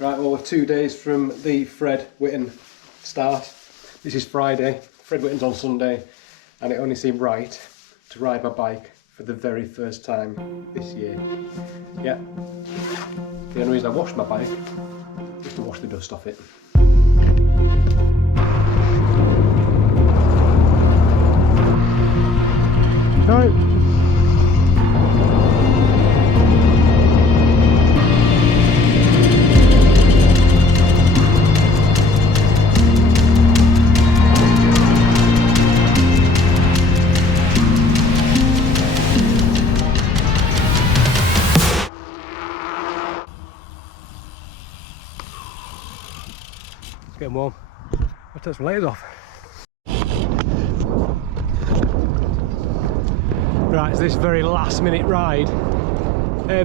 Right, well, we're 2 days from the Fred Whitton start. This is Friday, Fred Whitton's on Sunday, and it only seemed right to ride my bike for the very first time this year. Yeah, the only reason I washed my bike is to wash the dust off it. Right. Getting warm. I'll take some layers off. Right, so this very last minute ride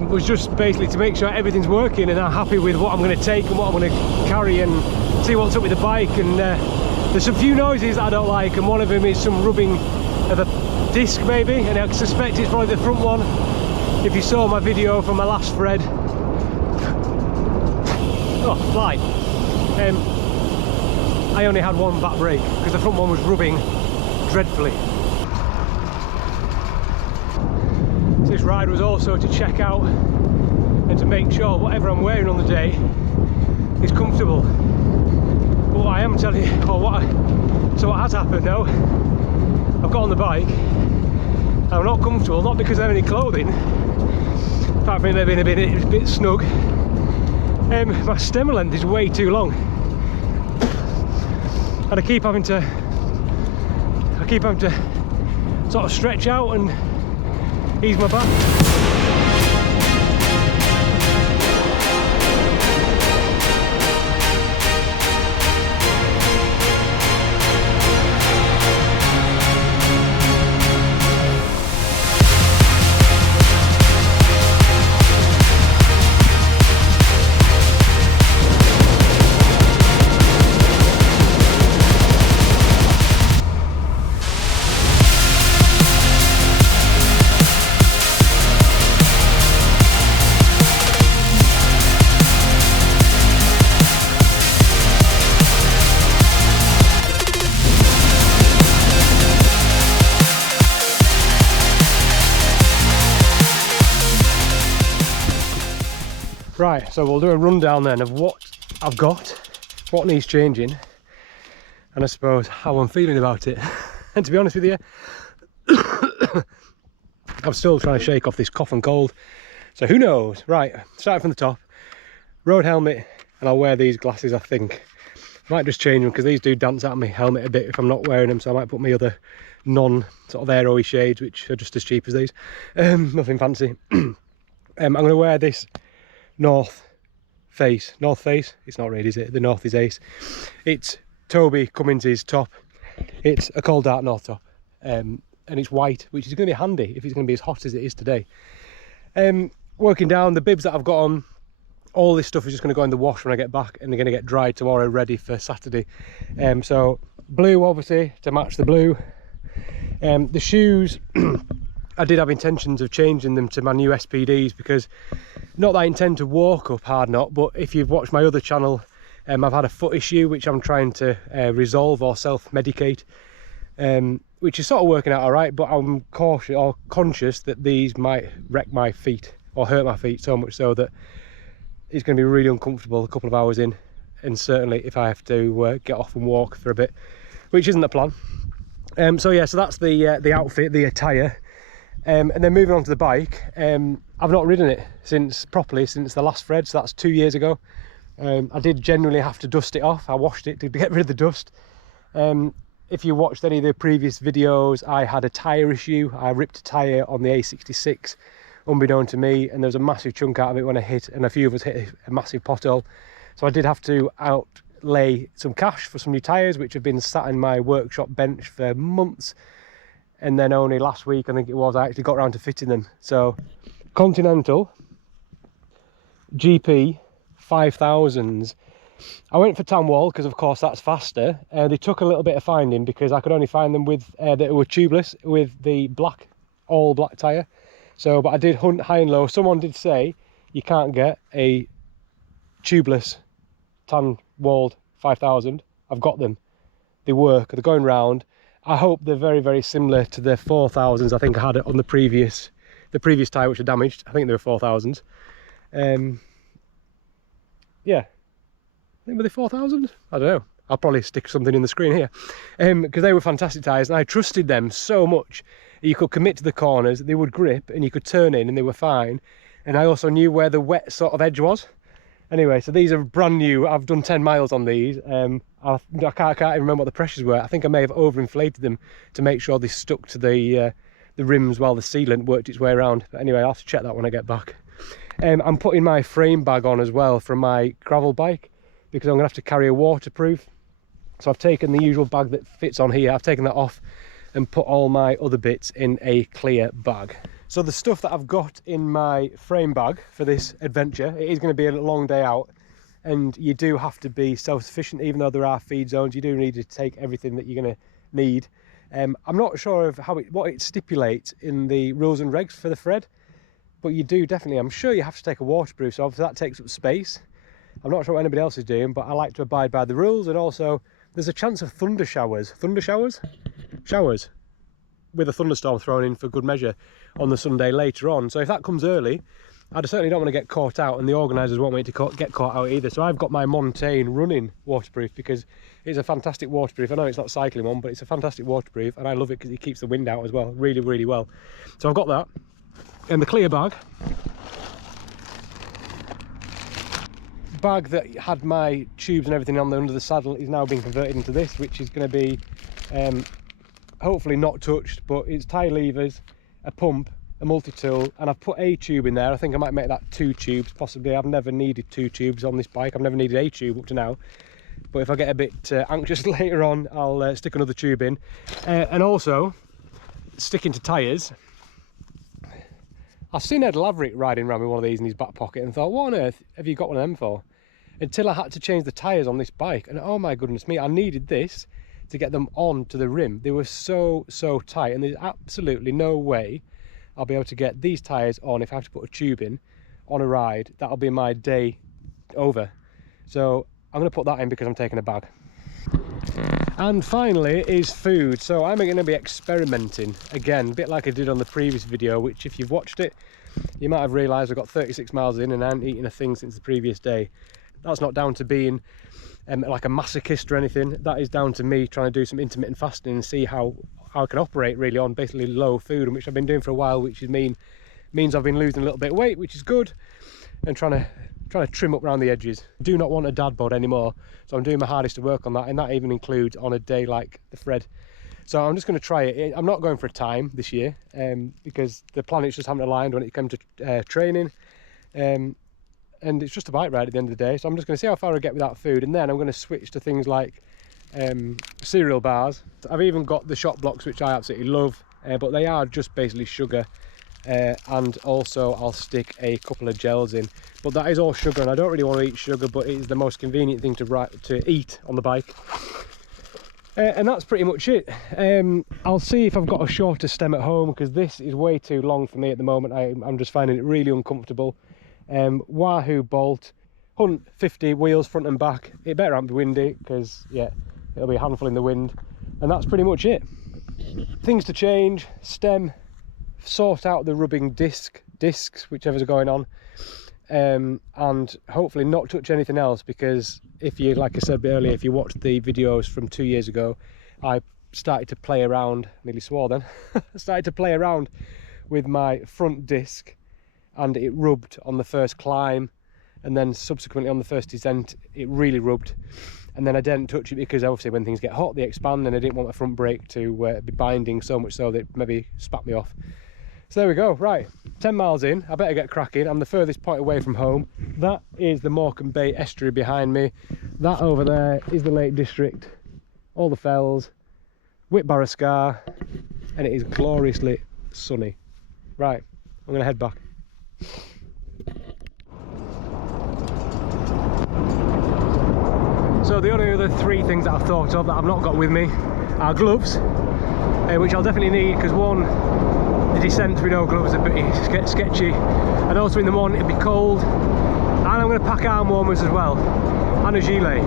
was just basically to make sure everything's working and I'm happy with what I'm going to take and what I'm going to carry and see what's up with the bike. And there's a few noises that I don't like, and one of them is some rubbing of a disc maybe, and I suspect it's probably the front one. If you saw my video from my last Fred, oh, fly. I only had one back brake because the front one was rubbing dreadfully. So this ride was also to check out and to make sure whatever I'm wearing on the day is comfortable. But what I am telling you, so what has happened now, I've got on the bike, I'm not comfortable, not because I have any clothing, apart from it being a bit snug. My stem length is way too long. And I keep having to sort of stretch out and ease my back. Right, so we'll do a rundown then of what I've got, what needs changing, and I suppose how I'm feeling about it. And to be honest with you, I'm still trying to shake off this cough and cold, so who knows. Right, starting from the top, road helmet, and I'll wear these glasses. I think might just change them because these do dance at my helmet a bit if I'm not wearing them, so I might put my other non sort of aero-y shades, which are just as cheap as these. Nothing fancy. I'm going to wear this North Face, it's not really, is it? The North is Ace. It's Toby Cummins' top. It's a cold dark North top, and it's white, which is going to be handy if it's going to be as hot as it is today. Working down, the bibs that I've got on, all this stuff is just going to go in the wash when I get back, and they're going to get dried tomorrow, ready for Saturday. So blue, obviously, to match the blue. The shoes, I did have intentions of changing them to my new SPDs, because not that I intend to walk up hard knot, but if you've watched my other channel, I've had a foot issue which I'm trying to resolve or self-medicate, which is sort of working out all right, but I'm cautious or conscious that these might wreck my feet or hurt my feet so much so that it's going to be really uncomfortable a couple of hours in, and certainly if I have to get off and walk for a bit, which isn't the plan. So yeah, so that's the outfit, the attire. And then moving on to the bike, I've not ridden it properly since the last Fred, so that's 2 years ago. I did genuinely have to dust it off. I washed it to get rid of the dust. If you watched any of the previous videos, I had a tyre issue. I ripped a tyre on the A66, unbeknown to me, and there was a massive chunk out of it when I hit, and a few of us hit a massive pothole. So I did have to outlay some cash for some new tyres, which have been sat in my workshop bench for months. And then only last week, I think it was, I actually got around to fitting them. So Continental GP 5000s. I went for Tamwall because of course that's faster. They took a little bit of finding because I could only find them with that were tubeless with the all black tyre. So, but I did hunt high and low. Someone did say you can't get a tubeless Tan Walled 5000. I've got them. They work. They're going round. I hope they're very, very similar to the 4000s I think I had on the previous tyre, which are damaged. I think they were 4000s. Yeah, I think were they 4000? I don't know. I'll probably stick something in the screen here, because they were fantastic tyres, and I trusted them so much. You could commit to the corners, they would grip, and you could turn in, and they were fine. And I also knew where the wet sort of edge was. Anyway, so these are brand new. I've done 10 miles on these. I can't even remember what the pressures were. I think I may have overinflated them to make sure they stuck to the rims while the sealant worked its way around. But anyway, I'll have to check that when I get back. I'm putting my frame bag on as well from my gravel bike, because I'm going to have to carry a waterproof. So I've taken the usual bag that fits on here, I've taken that off and put all my other bits in a clear bag. So the stuff that I've got in my frame bag for this adventure, it is going to be a long day out, and you do have to be self-sufficient. Even though there are feed zones, you do need to take everything that you're going to need. I'm not sure of what it stipulates in the rules and regs for the Fred, but you do definitely, I'm sure you have to take a waterproof, so obviously that takes up space. I'm not sure what anybody else is doing, but I like to abide by the rules. And also there's a chance of thunder showers with a thunderstorm thrown in for good measure on the Sunday later on. So if that comes early, I certainly don't want to get caught out, and the organisers won't want me to get caught out either. So I've got my Montane running waterproof, because it's a fantastic waterproof. I know it's not cycling one, but it's a fantastic waterproof, and I love it because it keeps the wind out as well, really, really well. So I've got that. And the clear bag that had my tubes and everything on there under the saddle is now being converted into this, which is going to be hopefully not touched, but it's tyre levers, a pump, a multi-tool, and I've put a tube in there. I think I might make that 2 tubes possibly. I've never needed 2 tubes on this bike. I've never needed a tube up to now, but if I get a bit anxious later on, I'll stick another tube in. And also sticking to tyres, I've seen Ed Laverick riding around with one of these in his back pocket and thought, what on earth have you got one of them for? Until I had to change the tyres on this bike, and oh my goodness me, I needed this to get them on to the rim. They were so tight, and there's absolutely no way I'll be able to get these tyres on if I have to put a tube in on a ride. That'll be my day over. So I'm going to put that in because I'm taking a bag. And finally is food. So I'm going to be experimenting again, a bit like I did on the previous video, which if you've watched it, you might have realised I've got 36 miles in and I haven't eaten a thing since the previous day. That's not down to being like a masochist or anything. That is down to me trying to do some intermittent fasting and see how I can operate really on basically low food, which I've been doing for a while, which means I've been losing a little bit of weight, which is good, and trying to trim up around the edges. I do not want a dad bod anymore, so I'm doing my hardest to work on that, and that even includes on a day like the Fred. So I'm just going to try it. I'm not going for a time this year because the planets just haven't aligned when it comes to training. And it's just a bike ride at the end of the day, so I'm just going to see how far I get without food, and then I'm going to switch to things like cereal bars. I've even got the shot blocks, which I absolutely love, but they are just basically sugar, and also I'll stick a couple of gels in, but that is all sugar, and I don't really want to eat sugar, but it is the most convenient thing to eat on the bike. And that's pretty much it. I'll see if I've got a shorter stem at home, because this is way too long for me at the moment. I'm just finding it really uncomfortable. Wahoo bolt, Hunt 50 wheels front and back. It better not be windy, because yeah, it'll be a handful in the wind. And that's pretty much it. Things to change: stem, sort out the rubbing discs, whichever's going on, and hopefully not touch anything else, because if you, like I said a bit earlier, if you watched the videos from 2 years ago, I started to play around, nearly swore then, started to play around with my front disc, and it rubbed on the first climb, and then subsequently on the first descent it really rubbed, and then I didn't touch it because obviously when things get hot they expand, and I didn't want my front brake to be binding so much so that it maybe spat me off. So there we go. Right, 10 miles in, I better get cracking. I'm the furthest point away from home. That is the Morecambe Bay estuary behind me. That over there is the Lake District, all the fells, Whitbarrow Scar, and it is gloriously sunny. Right, I'm going to head back. So the only other 3 things that I've thought of that I've not got with me are gloves, which I'll definitely need, because one, the descents with no gloves are a bit sketchy, and also in the morning it'd be cold, and I'm going to pack arm warmers as well. and a gilet.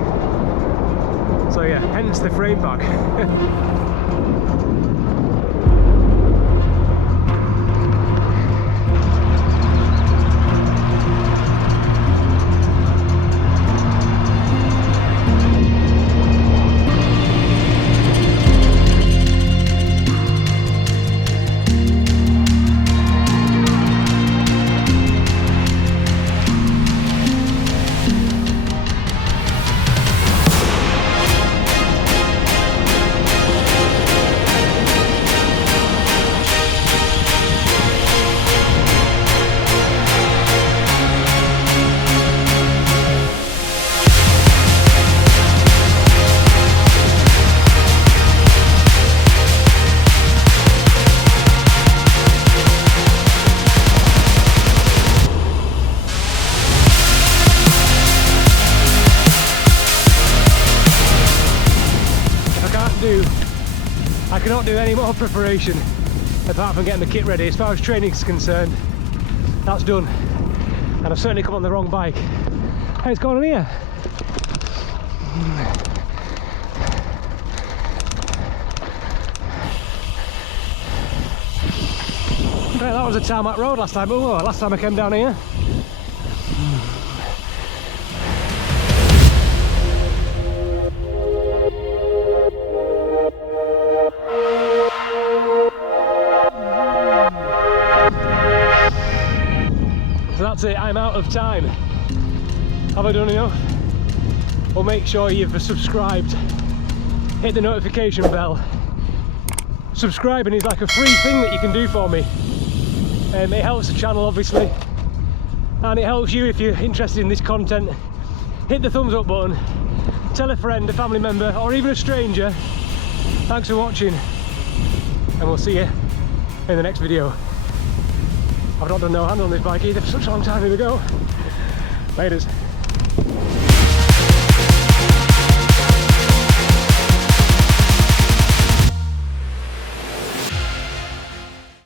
So yeah, hence the frame bag. I cannot do any more preparation apart from getting the kit ready. As far as training is concerned, that's done. And I've certainly come on the wrong bike. Hey, it's going on here. Right, that was a tarmac road last time. Oh, last time I came down here. So that's it, I'm out of time. Have I done enough? Well, make sure you've subscribed, hit the notification bell. Subscribing is like a free thing that you can do for me. It helps the channel obviously, and it helps you if you're interested in this content. Hit the thumbs up button, tell a friend, a family member, or even a stranger. Thanks for watching, and we'll see you in the next video. I've not done no hand on this bike either for such a long time. Here we go. Laters.